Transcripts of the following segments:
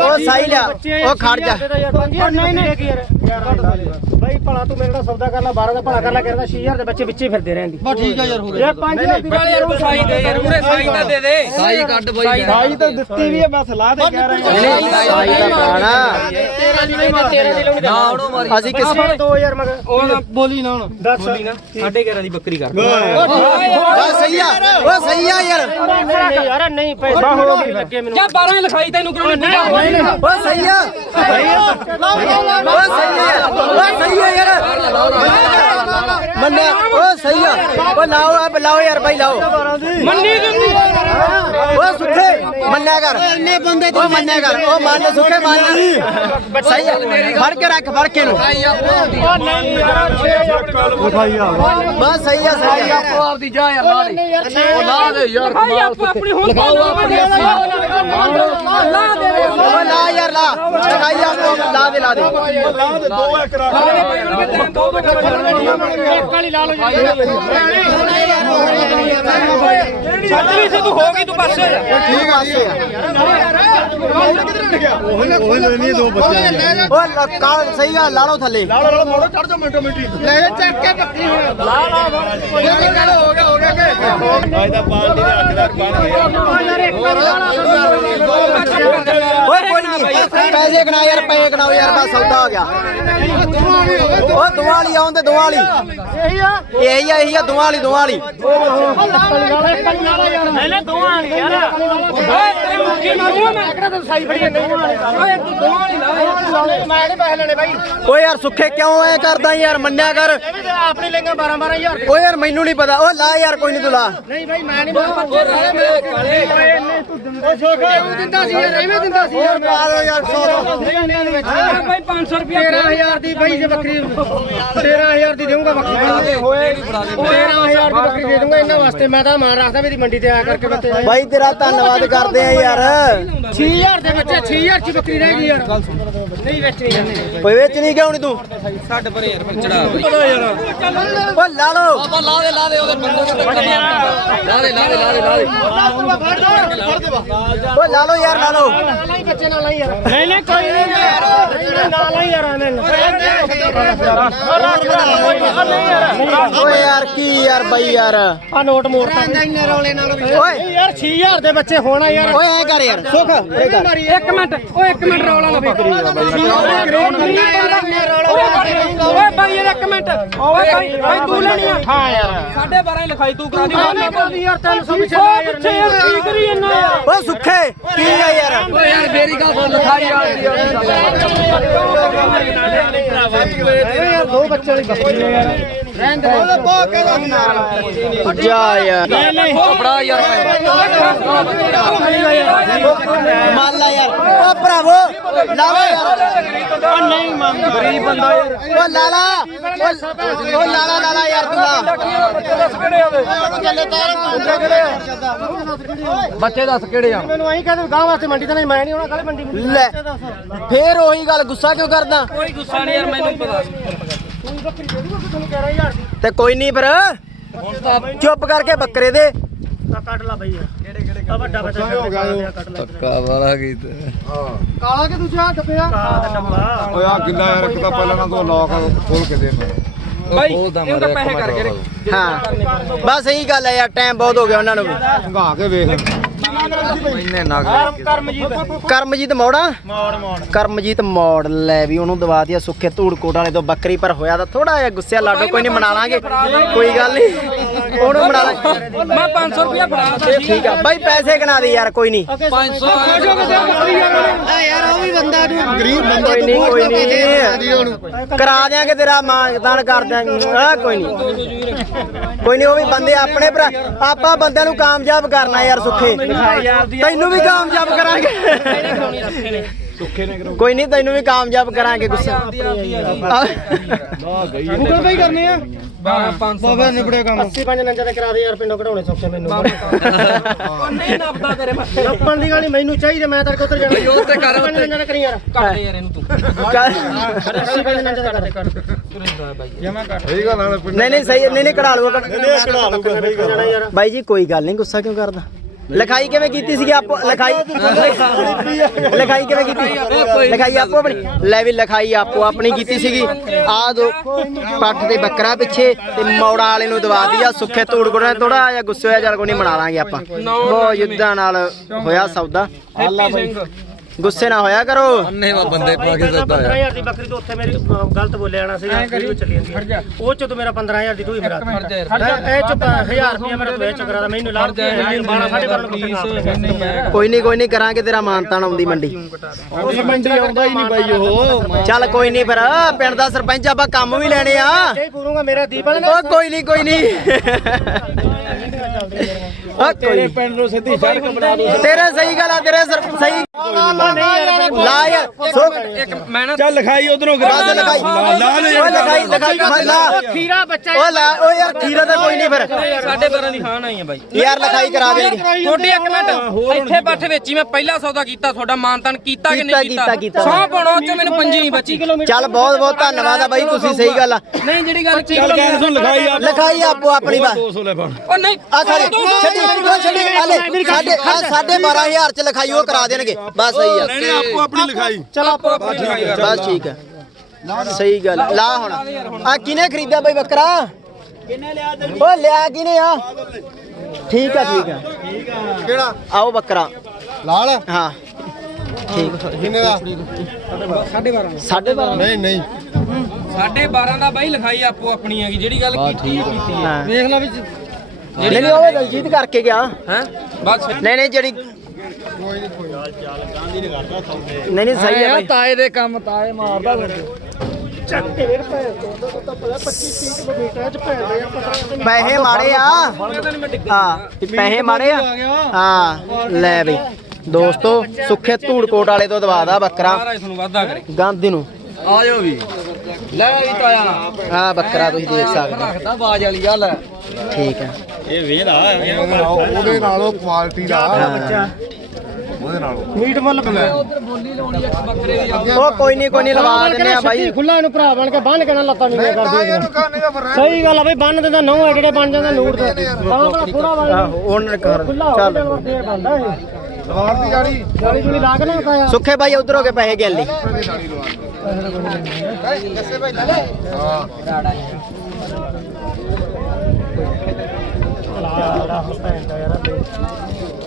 ਉਹ ਸਾਈ ਲਿਆ। ਉਹ ਖੜ ਜਾ। ਨਹੀਂ ਨਹੀਂ। ਬਾਈ ਭਲਾ ਤੂੰ ਮੇਰੇ ਨਾਲ ਸੌਦਾ ਕਰ ਲੈ 12 ਦਾ ਭਲਾ ਕਰ ਲੈ ਕਰਦਾ 6000 ਦੇ ਬੱਚੇ ਵਿੱਚੇ ਫਿਰਦੇ ਰਹਿੰਦੇ ਬਸ ਠੀਕ ਆ ਯਾਰ ਹੋ ਗਿਆ 5000 ਦੀ ਯਾਰ ਉਹ ਸਾਈ ਦੇ ਯਾਰ ਉਰੇ ਸਾਈ ਤਾਂ ਦੇ ਦੇ ਸਾਈ ਕੱਢ ਬਈ ਸਾਈ ਤਾਂ ਦਿੱਤੀ ਵੀ ਹੈ ਮੈਂ ਸਲਾਹ ਦੇ ਕਹਿ ਰਿਹਾ ਸਾਈ ਦਾ ਪਾਣਾ 13 ਦੀ ਨਹੀਂ ਮੈਂ 13 ਦੀ ਲਾਉਣੀ ਨਾ ਉਹਨੂੰ ਮਾਰੀ ਅਸੀਂ ਕਿਸੇ 2000 ਮਗਰ ਉਹ ਨਾ ਬੋਲੀ ਨਾ ਹੁਣ ਦੱਸ ਸਾਢੇ 11 ਦੀ ਬੱਕਰੀ ਕਰ ਉਹ ਸਹੀ ਆ ਉਹ ਸਹੀ ਆ ਯਾਰ ਨਹੀਂ ਯਾਰ ਨਹੀਂ ਪੈਸਾ ਹੋ ਗਈ ਲੱਗੇ ਮੈਨੂੰ ਜਾਂ 12 ਹੀ ਲਿਖਾਈ ਤੈਨੂੰ ਕਰਾਉਣੀ ਉਹ ਸਹੀ ਆ ਉਹ ਸਹੀ ਆ ਉਹ ਸਹੀ ਆ ਯਾਰ ਮੰਨਿਆ। ਆ ਉਹ ਲਾਓ ਆ ਲਾਓ ਯਾਰ ਬਾਈ ਲਾਓ। ਮੰਨੀ ਦਿੰਦੀ। ਉਹ ਸੁੱਖੇ ਮੰਨਿਆ ਕਰ। ਇੰਨੇ ਬੰਦੇ ਉਹ ਮੰਨਿਆ ਕਰ। ਉਹ ਮੰਨ ਸੁੱਖੇ ਮੰਨ। ਸਹੀ ਆ। ਫੜ ਕੇ ਰੱਖ ਫੜ ਕੇ ਨੂੰ। ਬਸ ਸਹੀ ਆ ਸਹੀ ਆ। ਆਪਦੀ ਜਾ ਯਾਰ ਲਾ ਦੇ ਉਹ ਲਾ ਦੇ ਯਾਰ ਭਾਈ ਆਪੋ ਆਪਣੀ ਹੁਣ ਲਾ ਦੇ ਉਹ ਲਾ ਯਾਰ ਲਾ। ਲਗਾਈ ਆਪੋ ਲਾ ਦੇ ਲਾ ਦੇ। ਕਾਲੀ ਲਾ ਲਓ ਛੱਡਵੀਂ ਸੀ ਤੂੰ ਹੋ ਗਈ ਤੂੰ ਪਾਸੇ। ਠੀਕ ਆ। ਉਹ ਲੱਕਾ ਸਹੀ ਗੱਲ ਲਾ ਲਓ ਥੱਲੇ ਓਏ ਕੋਈ ਨਹੀਂ ਪੈਸੇ ਗਣਾ ਯਾਰ ਪੈਸੇ ਗਣਾਓ ਯਾਰ ਬਸ ਸੌਦਾ ਹੋ ਗਿਆ ਉਹ ਦੋਵਾਂ ਵਾਲੀ ਤੇ ਦੋਵਾਂ ਇਹੀ ਆ ਇਹੀ ਆ ਇਹੀ ਆ ਦੋਵਾਂ ਵਾਲੀ ਦੋਵਾਂ ਵਾਲੀ ਇਹਨੇ ਦੋਵਾਂ ਯਾਰ ਓਏ ਤੇਰੇ ਮੁੱਕੀ ਮਾਰੂਗਾ ਮੈਂ। ਕਿਹੜਾ ਤੈਨੂੰ ਸਾਈ ਫੜੀ ਨਹੀਂ ਓਏ ਤੂੰ ਦੋਵਾਂ ਵਾਲੀ ਲਾ ਮੈਂ ਨਹੀਂ ਪੈਸੇ ਲੈਣੇ ਬਾਈ। ਓਏ ਯਾਰ ਸੁੱਖੇ ਕਿਉਂ ਐ ਕਰਦਾ ਯਾਰ? ਮੰਨਿਆ ਕਰ। ਤੇ ਆਪਣੀ ਲੈਂਗਾ 12 12000 ਓਏ ਯਾਰ ਮੈਨੂੰ ਨਹੀਂ ਪਤਾ। ਓ ਲਾ ਯਾਰ ਕੋਈ ਨਹੀਂ ਤੂੰ ਲਾ। ਨਹੀਂ ਬਾਈ ਮੈਂ ਨਹੀਂ ਸੋਖਾ ਉਹ ਦਿੰਦਾ ਸੀ ਯਾਰ ਐਵੇਂ ਦਿੰਦਾ ਸੀ ਯਾਰ। ਯਾਰ ਯਾਰ ਭਾਈ 500 ਰੁਪਏ 13000 ਦੀ ਬਾਈ ਜੇ ਬੱਕਰੀ 13000 ਦੀ ਦੇਵਾਂਗਾ ਬੱਕਰੀ। ਦੇ 13000 ਦੀ ਬੱਕਰੀ ਦੇ ਦੂੰਗਾ ਇਹਨਾਂ ਵਾਸਤੇ। ਮੈਂ ਤਾਂ ਮਾਨ ਰੱਖਦਾ ਮੇਰੀ ਮੰਡੀ ਤੇ ਆਇਆ ਕਰਕੇ ਬੱਤੇ ਬਾਈ ਤੇਰਾ ਧੰਨਵਾਦ ਕਰਦੇ ਆ ਯਾਰ। 6000 ਦੇ ਬੱਚੇ 6000 ਚ ਬੱਕਰੀ ਰਹਿ ਗਈ ਯਾਰ। ਨਹੀਂ ਵੇਚਣੀ ਓਏ ਵੇਚਣੀ ਕਿਉਂ ਨਹੀਂ ਤੂੰ? ਛੱਡ ਪਰੇ ਯਾਰ ਚੜਾ ਓ ਲਾ ਲਓ। ਬਾਬਾ ਲਾ ਦੇ ਲਾ ਦੇ ਉਹਦੇ ਬੰਦੇ ਨੂੰ ਟੱਕਰ ਲਾ ਦੇ ਲਾ ਦੇ ਲਾ ਦੇ ਲਾ ਦੇ। ਓ ਲਾ ਲਓ ਯਾਰ ਲਾ ਲਓ। ਨਾਲ ਹੀ ਬੱਚੇ ਨਾਲ ਹੀ ਯਾਰ ਨਹੀਂ ਨਹੀਂ ਕੋਈ ਨਹੀਂ ਯਾਰ। ਨਾਲ ਹੀ ਯਾਰ ਆਨੇ ਓਏ ਯਾਰ ਕੀ ਯਾਰ ਬਾਈ ਯਾਰ। ਆ ਨੋਟ ਮੋੜਤਾ। ਇੰਨੇ ਰੌਲੇ ਨਾਲ ਓਏ ਯਾਰ 6000 ਦੇ ਬੱਚੇ ਹੋਣਾ ਯਾਰ। ਓਏ ਐ ਕਰ ਯਾਰ। ਸੁੱਖ। ਉਰੇ ਕਰ ਇੱਕ ਮਿੰਟ। ਓਏ ਇੱਕ ਮਿੰਟ ਰੌਲਾ ਨਾ ਬੱਕਰੀ ਓਏ ਬਾਈ ਯਾਰ ਇੱਕ ਮਿੰਟ। ਓਏ ਬਾਈ ਬਾਈ ਤੂੰ ਲੈਣੀ ਆ। ਹਾਂ ਯਾਰ। ਸਾਢੇ 12 ਹੀ ਲਿਖਾਈ ਤੂੰ ਕਰਾ ਦੀ। ਯਾਰ 300 ਪਿੱਛੇ ਓ ਪਿੱਛੇ ਯਾਰ ਕੀ ਕਰੀ ਜੰਨਾ ਯਾਰ ਓ ਸੁੱਖੇ ਕੀ ਆ ਯਾਰ? ਓਏ ਯਾਰ ਮੇਰੀ ਗੱਲ ਸੁਣ ਲਿਖਾਈ ਆਉਂਦੀ ਯਾਰ ਦੋ ਬੱਚੇ ਵਾਲੀ ਬੱਕਰੀ ਯਾਰ ਜਾ ਯਾਰ। ਫੜਾ ਯਾਰ ਮੰਨ ਲਾ ਯਾਰ। ਓ ਭਰਾਵੋ ਲਾ ਲਾ ਯਾਰ ਨਹੀਂ ਮੰਗ ਗਰੀਬ ਬੰਦਾ ਯਾਰ। ਓ ਲਾ ਲਾ ਓ ਓ ਲਾ ਲਾ ਲਾ ਲਾ ਯਾਰ ਤੂੰ ਲਾ। ਬੱਚੇ ਦੱਸ ਕਿਹੜੇ ਆ? ਮੈਨੂੰ ਐਂ ਕਹਿੰਦੇ ਗਾਂ ਵਾਸਤੇ ਮੰਡੀ ਤਾਂ ਨਹੀਂ ਮੈਂ ਨਹੀਂ ਹੋਣਾ ਕੱਲ ਮੰਡੀ ਲੈ ਫੇਰ ਉਹੀ ਗੱਲ ਗੁੱਸਾ ਕਿਉਂ ਕਰਦਾ? ਕੋਈ ਗੁੱਸਾ ਨਹੀਂ ਯਾਰ ਮੈਨੂੰ ਪਤਾ। ਤੂੰ ਬੱਕਰੀ ਦੇ ਦੂੰਗਾ ਤੈਨੂੰ 11000 ਦੀ ਤੇ ਕੋਈ ਨਹੀਂ ਫਿਰ। ਚੁੱਪ ਕਰਕੇ ਬੱਕਰੇ ਦੇ। ਤਾਂ ਕੱਢ ਲਾ ਬਈ। ਕਿਹੜੇ ਕਿਹੜੇ ਆ ਵੱਡਾ ਬੱਚਾ ਹੋ ਗਿਆ ਕੱਢ ਲੈ। ਕਾਲਾ ਕਿ ਦੂਜਾ ਡੱਬਿਆ? ਕਾਲਾ ਦਾ ਡੱਬਾ। ਓਏ ਆ ਗਿੱਲਾ ਯਾਰ ਇੱਕ ਤਾਂ ਪਹਿਲਾਂ ਨਾ ਤੋਂ ਲੋਕ ਖੋਲ ਕੇ ਦੇ ਮੈਨੂੰ ਬਾਈ ਇਹਨੂੰ ਤਾਂ ਪੈਸੇ ਕਰਕੇ ਰੇ ਹਾਂ। ਬਸ ਇਹੀ ਗੱਲ ਹੈ ਯਾਰ ਟਾਈਮ ਬਹੁਤ ਹੋ ਗਿਆ ਉਹਨਾਂ ਨੂੰ ਵੀ। ਸੰਘਾ ਕੇ ਵੇਖ। ਨਗ ਕਰਮਜੀਤ ਕਰਮਜੀਤ ਮੋੜਾ? ਮੋੜ ਮੋੜ। ਕਰਮਜੀਤ ਮੋੜ ਲੈ ਵੀ ਉਹਨੂੰ ਦਵਾ ਦਿਆ ਸੁੱਖੇ ਧੂੜਕੋਟ ਵਾਲੇ ਤੋਂ ਬੱਕਰੀ ਪਰ ਹੋਇਆ ਤਾਂ ਥੋੜਾ ਜਿਹਾ ਗੁੱਸੇ ਲਾਡੋ ਕੋਈ ਨਹੀਂ ਮਨਾ ਲਾਂਗੇ। ਕੋਈ ਗੱਲ ਨਹੀਂ। ਉਹਨੂੰ ਮਨਾ ਲਾਂਗੇ ਮੈਂ 500 ਰੁਪਏ ਫੜਾਤਾ ਸੀ ਠੀਕ ਆ। ਬਾਈ ਪੈਸੇ ਗਣਾ ਦੇ ਯਾਰ ਕੋਈ ਨਹੀਂ। 500 ਯਾਰ। ਉਹ ਵੀ ਬੰਦਾ ਨੂੰ ਗਰੀਬ ਬੰਦਾ ਕੋਈ ਨਹੀਂ। ਕੋਈ ਨਹੀਂ ਕਰਾ ਦਿਆਂਗੇ ਤੇਰਾ ਮਾਨਦਾਨ ਕਰ ਦਿਆਂਗੇ। ਆ ਕੋਈ ਨਹੀਂ। ਕੋਈ ਨਹੀਂ ਉਹ ਵੀ ਬੰਦੇ ਆਪਣੇ ਭਰਾ ਆਪਾਂ ਬੰਦਿਆਂ ਨੂੰ ਕਾਮਯਾਬ ਕਰਨਾ ਯਾਰ ਸੁੱਖੇ। ਤੈਨੂੰ ਵੀ ਕਾਮਯਾਬ ਕਰਾਂਗੇ। ਕੋਈ ਨਹੀਂ ਤੈਨੂੰ ਵੀ ਕਾਮਯਾਬ ਕਰਾਂਗੇ ਗੁੱਸਾ। ਗੂਗਲ ਪੇ ਕਰਨੇ ਆ। 500 ਬਾਬਾ ਨਿਬੜਿਆ ਕੰਮ। 80 ਪੰਜ ਨੰਜਾ ਦੇ ਕਰਾ ਦੇ ਯਾਰ ਪਿੰਡੋਂ ਕਢਾਉਣੇ ਸੌਖੇ ਮੈਨੂੰ। ਨਹੀਂ ਨੱਪਦਾ ਤੇਰੇ ਮੈਂ ਲੱਪਣ ਦੀ ਗਾਣੀ ਮੈਨੂੰ ਚਾਹੀਦੇ ਮੈਂ ਤੜਕੇ ਉੱਤਰ ਜਾਣਾ। ਉਹ ਤੇ ਕਰ ਨੰਜਾ ਦੇ ਕਰੀ ਯਾਰ। ਕੱਟ ਦੇ ਯਾਰ ਇਹਨੂੰ ਤੂੰ। 80 ਪੰਜ ਨੰਜਾ ਦੇ ਕਰ। ਦੇ ਸਹੀ ਗੱਲ ਆ ਨਹੀਂ ਨਹੀਂ ਸਹੀ ਨਹੀਂ ਨਹੀਂ ਕਢਾ ਲੂਗਾ ਕਢਾ ਲੂਗਾ ਬਾਈ ਜੀ ਕੋਈ ਗੱਲ ਨਹੀਂ ਗੁੱਸਾ ਕਿਉਂ ਕਰਦਾ? ਲਿਖਾਈ ਕਿਵੇਂ ਕੀਤੀ ਸੀਗੀ ਆਪੋ? ਲਿਖਾਈ ਲਿਖਾਈ ਕਿਵੇਂ ਕੀਤੀ? ਲਿਖਾਈ ਆਪੋ ਆਪਣੀ? ਲੈ ਵੀ ਲਿਖਾਈ ਆਪੋ ਆਪਣੀ ਕੀਤੀ ਸੀਗੀ। ਆ ਦੋ ਪੱਠ ਤੇ ਬੱਕਰਾ ਪਿੱਛੇ ਤੇ ਮੌੜਾ ਵਾਲੇ ਨੂੰ ਦਵਾ ਦਿਆ ਸੁੱਖੇ ਧੂੜ ਕੋੜਾ ਥੋੜਾ ਜਿਹਾ ਗੁੱਸੇ ਹੋਇਆ ਚੱਲ ਕੋਈ ਨਹੀਂ ਮਨਾ ਲਾਂਗੇ ਆਪਾਂ। ਬਹੁਤ ਯੁੱਧਾਂ ਨਾਲ ਹੋਇਆ ਸੌਦਾ। ਗੁੱਸੇ ਨਾ ਹੋਇਆ ਕਰੋ। ਅੰਨੇ ਵਾ ਬੰਦੇ ਪਾ ਕੇ ਦਿੱਤਾ 15000 ਦੀ ਬੱਕਰੀ ਤੋਂ ਉੱਥੇ ਮੇਰੀ ਗਲਤ ਬੋਲਿਆ ਜਾਣਾ ਸੀ ਵੀਡੀਓ ਚੱਲੀ ਜਾਂਦੀ ਹੈ। ਉਹ ਚ ਤੋਂ ਮੇਰਾ 15000 ਦੀ ਤੂੰ ਹੀ ਮੇਰਾ ਇਹ ਚ 1000 ਰੁਪਏ ਮੇਰਾ ਤੂੰ ਇਹ ਚ ਕਰਾ ਦਾ ਮੈਨੂੰ ਲਾਭ ਕੇ 12 12.5 ਨੂੰ ਕੋਈ ਨਹੀਂ ਕੋਈ ਨਹੀਂ ਕਰਾਂਗੇ ਤੇਰਾ ਮਾਨਤਾਨ ਆਉਂਦੀ ਮੰਡੀ। ਉਸ ਮੰਡੀ ਆਉਂਦਾ ਹੀ ਨਹੀਂ ਬਾਈ ਉਹ। ਚੱਲ ਕੋਈ ਨਹੀਂ ਫਿਰ ਪਿੰਡ ਦਾ ਸਰਪੰਚ ਆਪਾਂ ਕੰਮ ਵੀ ਲੈਣੇ ਆ। ਪੂਰੂਗਾ ਮੇਰਾ ਦੀਪ ਓ ਕੋਈ ਨਹੀਂ ਕੋਈ ਨਹੀਂ। ਕੋਈ ਪਿੰਡ ਨੂੰ ਸਿੱਧੀ ਸੜਕ ਬਣਾ ਲਈ ਤੇਰੇ ਸਹੀ ਗੱਲ ਆ ਤੇਰੇ ਸਰ ਸਹੀ ਲਾ ਯਾਰ ਮੈਂ ਨਾ ਚੱਲ ਲਿਖਾਈ ਉਧਰੋਂ ਬਸ ਲਿਖਾਈ ਓ ਲਿਖਾਈ ਲਿਖਾਈ ਲਾ ਖੀਰਾ ਬੱਚਾ ਓ ਲਾ ਓ ਯਾਰ ਖੀਰਾ ਤਾਂ ਕੋਈ ਨਹੀਂ ਫਿਰ ਸਾਡੇ 12 ਦੀ ਖਾਣ ਆਈ ਆ ਬਾਈ ਯਾਰ ਲਿਖਾਈ ਕਰਾ ਦੇਣਗੇ ਤੁਹਾਡੀ ਇੱਕ ਮਿੰਟ ਇੱਥੇ ਬੱਠ ਵੇਚੀ ਮੈਂ ਪਹਿਲਾ ਸੌਦਾ ਕੀਤਾ ਤੁਹਾਡਾ ਮਾਨਤਨ ਕੀਤਾ ਕਿ ਨਹੀਂ ਕੀਤਾ, ਕੀਤਾ। ਕੀਤਾ ਸੌ ਪਾਉਣਾ ਉਹ ਚ ਮੈਨੂੰ ਪੰਜੀ ਨਹੀਂ ਬਚੀ ਚੱਲ ਬਹੁਤ ਬਹੁਤ ਧੰਨਵਾਦ ਆ ਬਾਈ ਤੁਸੀਂ ਸਹੀ ਗੱਲ ਆ ਨਹੀਂ ਜਿਹੜੀ ਗੱਲ ਲਿਖਾਈ ਲਿਖਾਈ ਆਪੋ ਆਪਣੀ ਬਸ ਉਹ ਨਹੀਂ ਆ ਛੱਡੀ ਛੱਡੀ ਆਲੇ ਸਾਡੇ ਆ ਸਾਡੇ 12000 ਚ ਲਿਖਾਈ ਉਹ ਕਰਾ ਦੇਣਗੇ ਬਸ ਸਹੀ ਆ। ਨਹੀਂ ਆਪੋ ਆਪਣੀ ਲਿਖਾਈ। ਬਸ ਠੀਕ ਹੈ ਸਹੀ ਗੱਲ ਲਾ ਹੁਣ। ਆ ਕਿਨੇ ਖਰੀਦਿਆ ਬਈ ਬੱਕਰਾ? ਕਿਨੇ ਲਿਆ ਓ ਲਿਆ ਕਿਨੇ ਆ? ਠੀਕ ਆ ਠੀਕ ਆ। ਕਿਹੜਾ? ਆਓ ਬੱਕਰਾ। ਲਾਲ? ਹਾਂ। ਠੀਕ। ਕਿੰਨੇ ਦਾ? 12.5 ਨਹੀਂ ਨਹੀਂ। ਸਾਡੇ 12 ਦਾ ਬਾਈ ਲਿਖਾਈ ਆਪੋ ਆਪਣੀ ਹੈਗੀ ਜਿਹੜੀ ਗੱਲ ਕੀਤੀ ਕੀਤੀ ਵੇਖ ਲੈ ਵਿੱਚ। ਨਹੀਂ ਨਹੀਂ ਉਹ ਦਲਜੀਤ ਕਰਕੇ ਗਿਆ। ਹੈ? ਬਸ। ਨਹੀਂ ਨਹੀਂ ਜਿਹੜੀ ਨਹੀਂ ਨਹੀਂ ਸਹੀ ਹੈ ਬਈ। ਤਾਏ ਦੇ ਕੰਮ ਤਾਏ ਮਾਰਦਾ ਪੈਸੇ ਮਾੜੇ ਆ। ਹਾਂ ਪੈਸੇ ਮਾੜੇ ਆ। ਹਾਂ ਲੈ ਬਈ। ਦੋਸਤੋ ਸੁੱਖੇ ਧੂੜਕੋਟ ਵਾਲੇ ਤੋਂ ਦਵਾਦਾ ਬੱਕਰਾ। ਤੁਹਾਨੂੰ ਕਰੇ। ਗਾਂਧੀ ਨੂੰ। ਆ ਜਾਓ ਵੀ। ਲੈ ਵੀ ਤਾਇਆ। ਆ ਬੱਕਰਾ ਤੁਸੀਂ ਦੇਖ ਸਕਦੇ ਹੋ। ਰੱਖਦਾ ਬਾਜ ਵਾਲੀ ਗੱਲ। ਹੈ। ਠੀਕ ਹੈ ਉਹਦੇ ਨਾਲੋਂ ਕੁਆਲਿਟੀ ਦਾ। ਹਾਂ। ਉਹਦੇ ਨਾਲੋਂ। ਮੀਟ ਮੁੱਲ ਉਧਰ ਬੋਲੀ ਲਾਉਣੀ ਇੱਕ ਬੱਕਰੇ ਦੀ ਆ। ਉਹ ਕੋਈ ਨਹੀਂ ਕੋਈ ਨਹੀਂ ਲਵਾ ਦਿੰਦੇ ਆ ਬਾਈ। ਖੁੱਲਾ ਇਹਨੂੰ ਭਰਾ ਬਣ ਕੇ ਬੰਨ ਕੇ ਨਾ ਲੱਤਾਂ ਨੀਵੇਂ ਕਰ ਦੇ ਇਹਨੂੰ। ਖਾਣੇ ਦਾ ਫਿਰ ਸਹੀ ਗੱਲ ਆ ਬਈ ਬੰਨ ਦਿੰਦਾ ਨੌ ਐਡੇ ਬਣ ਜਾਂਦਾ ਨੂਰ ਦਾ ਤਾਂ ਥੋੜਾ ਬਣ ਆਹੋ ਉਹਨਾਂ ਨੇ ਕਰ ਖੁੱਲਾ ਹੋ ਚੱਲ। ਜਾਣਾ ਫੇਰ ਬਣਦਾ ਇਹ। ਲਵਾਰ ਦੀ ਗਾੜੀ ਗਾਲੀ ਗੁਲੀ ਲਾ ਕੇ ਨਾ ਕਾਇਆ ਸੁੱਖੇ ਬਾਈ ਉਧਰ ਹੋ ਕੇ ਪੈਸੇ ਗਿਣ ਲਈ। ਹਾਂ।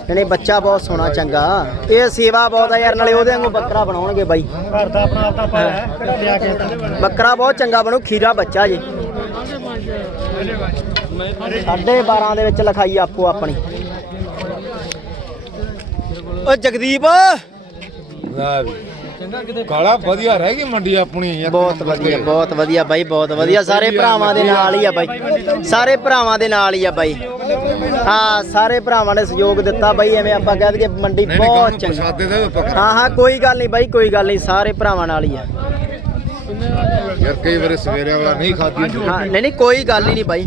ਨਹੀਂ ਨਹੀਂ ਬੱਚਾ ਬਹੁਤ ਸੋਹਣਾ ਚੰਗਾ। ਇਹ ਸੇਵਾ ਬਹੁਤ ਆ ਯਾਰ ਨਾਲੇ ਉਹਦੇ ਵਾਂਗੂ ਬੱਕਰਾ ਬਣਾਉਣਗੇ ਬਾਈ। ਘਰ ਦਾ ਆਪਣਾ ਆਪਦਾ ਪਾਇਆ ਹੈ, ਕਿਹੜਾ ਲਿਆ ਕੇ ਬੱਕਰਾ ਬਹੁਤ ਚੰਗਾ ਬਣੂ ਖੀਰਾ ਬੱਚਾ ਜੀ। ਸਾਢੇ 12 ਦੇ ਵਿੱਚ ਲਿਖਾਈ ਆਪੋ ਆਪਣੀ। ਓ ਜਗਦੀਪ! ਲੈ ਵੀ ਕਾਲਾ ਵਧੀਆ ਰਹਿ ਗਈ ਮੰਡੀ ਆਪਣੀ ਯਾਰ ਬਹੁਤ ਵਧੀਆ ਬਹੁਤ ਵਧੀਆ ਬਾਈ ਬਹੁਤ ਵਧੀਆ ਸਾਰੇ ਭਰਾਵਾਂ ਦੇ ਨਾਲ ਹੀ ਆ ਬਾਈ ਸਾਰੇ ਭਰਾਵਾਂ ਦੇ ਨਾਲ ਹੀ ਆ ਬਾਈ ਹਾਂ ਸਾਰੇ ਭਰਾਵਾਂ ਨੇ ਸਹਿਯੋਗ ਦਿੱਤਾ ਬਾਈ ਐਵੇਂ ਆਪਾਂ ਕਹਿ ਦਈਏ ਮੰਡੀ ਨਹੀਂ ਨਹੀਂ ਬਹੁਤ ਕਾਹਨੂੰ ਚੰਗੀ ਪ੍ਰਸ਼ਾਦੇ ਦਾ ਹਾਂ ਹਾਂ ਕੋਈ ਗੱਲ ਨਹੀਂ ਬਾਈ ਕੋਈ ਗੱਲ ਨਹੀਂ ਸਾਰੇ ਭਰਾਵਾਂ ਨਾਲ ਹੀ ਆ ਯਾਰ ਕਈ ਵਾਰੀ ਸਵੇਰੇ ਵਾਲਾ ਨਹੀਂ ਖਾਦੀ ਹੁੰਦੀ ਹਾਂ ਨਹੀਂ ਨਹੀਂ ਕੋਈ ਗੱਲ ਹੀ ਨਹੀਂ ਬਾਈ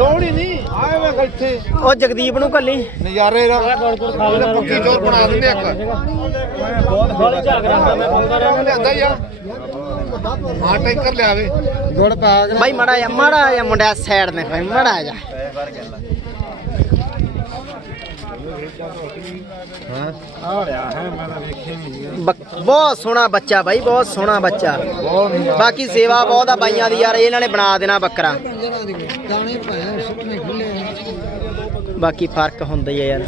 ਲੋੜ ਹੀ ਨਹੀਂ। ਆਏ ਵੇ ਇੱਥੇ ਉਹ ਜਗਦੀਪ ਨੂੰ ਕੱਲੀ ਨਜ਼ਾਰੇ ਦਾ। ਪੱਕੀ ਚੋਰ ਬਣਾ ਦਿੰਦੇ ਇੱਕ। ਬਹੁਤ ਝਾਕ ਰਿਹਾ ਮੈਂ ਬੰਦਾ ਰਿਹਾ ਲਿਆਂਦਾ ਯਾਰ ਹਾਂ ਟੈਂਕਰ ਲਿਆਵੇ। ਗੁੜ ਪਾ ਕੇ ਬਾਈ ਮੜਾ ਜਾ ਮੜਾ ਜਾ ਮੁੰਡਿਆ ਸਾਈਡ ਨੇ ਭਾਈ ਮੜਾ ਜਾ ਬਹੁਤ ਸੋਹਣਾ ਬੱਚਾ ਬਾਈ ਬਹੁਤ ਸੋਹਣਾ ਬੱਚਾ। ਬਾਕੀ ਸੇਵਾ ਬਹੁਤ ਆ ਬਾਈਆਂ ਦੀ ਯਾਰ ਇਹਨਾਂ ਨੇ ਬਣਾ ਦੇਣਾ ਬੱਕਰਾ। ਬਾਕੀ ਫ਼ਰਕ ਹੁੰਦਾ ਹੀ ਆ ਯਾਰ।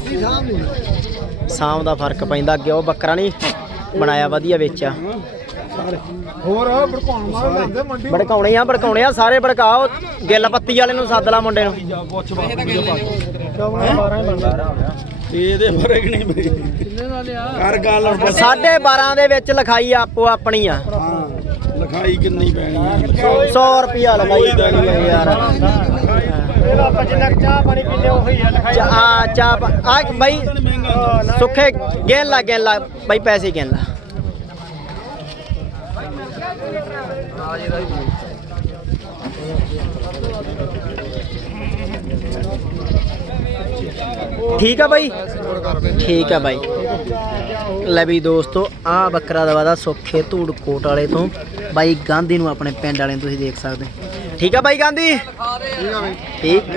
ਸਾਮ ਦਾ ਫ਼ਰਕ ਪੈਂਦਾ ਅੱਗੇ ਉਹ ਬੱਕਰਾ ਨਹੀਂ ਬਣਾਇਆ ਵਧੀਆ ਵੇਚਿਆ। ਹੋਰ ਭੜਕਾਉਣ ਮਾਰ ਜਾਂਦੇ ਮੰਡੀ ਭੜਕਾਉਣੇ ਆ ਭੜਕਾਉਣੇ ਆ ਸਾਰੇ ਭੜਕਾਓ। ਗਿੱਲ ਪੱਤੀ ਵਾਲੇ ਨੂੰ ਸੱਦ ਲਾ ਮੁੰਡੇ ਨੂੰ। ਸਾਢੇ 12 ਦੇ ਵਿੱਚ ਲਿਖਾਈ ਆਪੋ ਆਪਣੀ ਆ। ਲਿਖਾਈ ਕਿੰਨੀ ਪੈਣੀ 100 ਰੁਪਿਆ ਲਗਾਈ ਆ। ਯਾਰ। ਆਪਾਂ ਜਿੰਨਾ ਚਾਹ ਪਾਣੀ ਪੀਂਦੇ ਉਹੀ ਆ ਲਿਖਾਈ ਆ ਚਾ ਆ ਬਾਈ ਸੁੱਖੇ ਗਿਣ ਲਾ ਗਿਣ ਲਾ ਬਾਈ ਪੈਸੇ ਗਿਣ ਲਾ ਠੀਕ ਆ ਬਾਈ? ਠੀਕ ਆ ਬਾਈ। ਲੈ ਵੀ ਦੋਸਤੋ, ਆ ਬੱਕਰਾ ਦਵਾ ਦਾ ਸੁੱਖੇ ਧੂੜ ਕੋਟ ਵਾਲੇ ਤੋਂ, ਬਾਈ ਗਾਂਧੀ ਨੂੰ ਆਪਣੇ ਪਿੰਡ ਵਾਲੇ ਨੂੰ ਤੁਸੀਂ ਦੇਖ ਸਕਦੇ ਠੀਕ ਆ ਬਾਈ ਗਾਂਧੀ? ਠੀਕ ਆ ਬਾਈ। ਠੀਕ।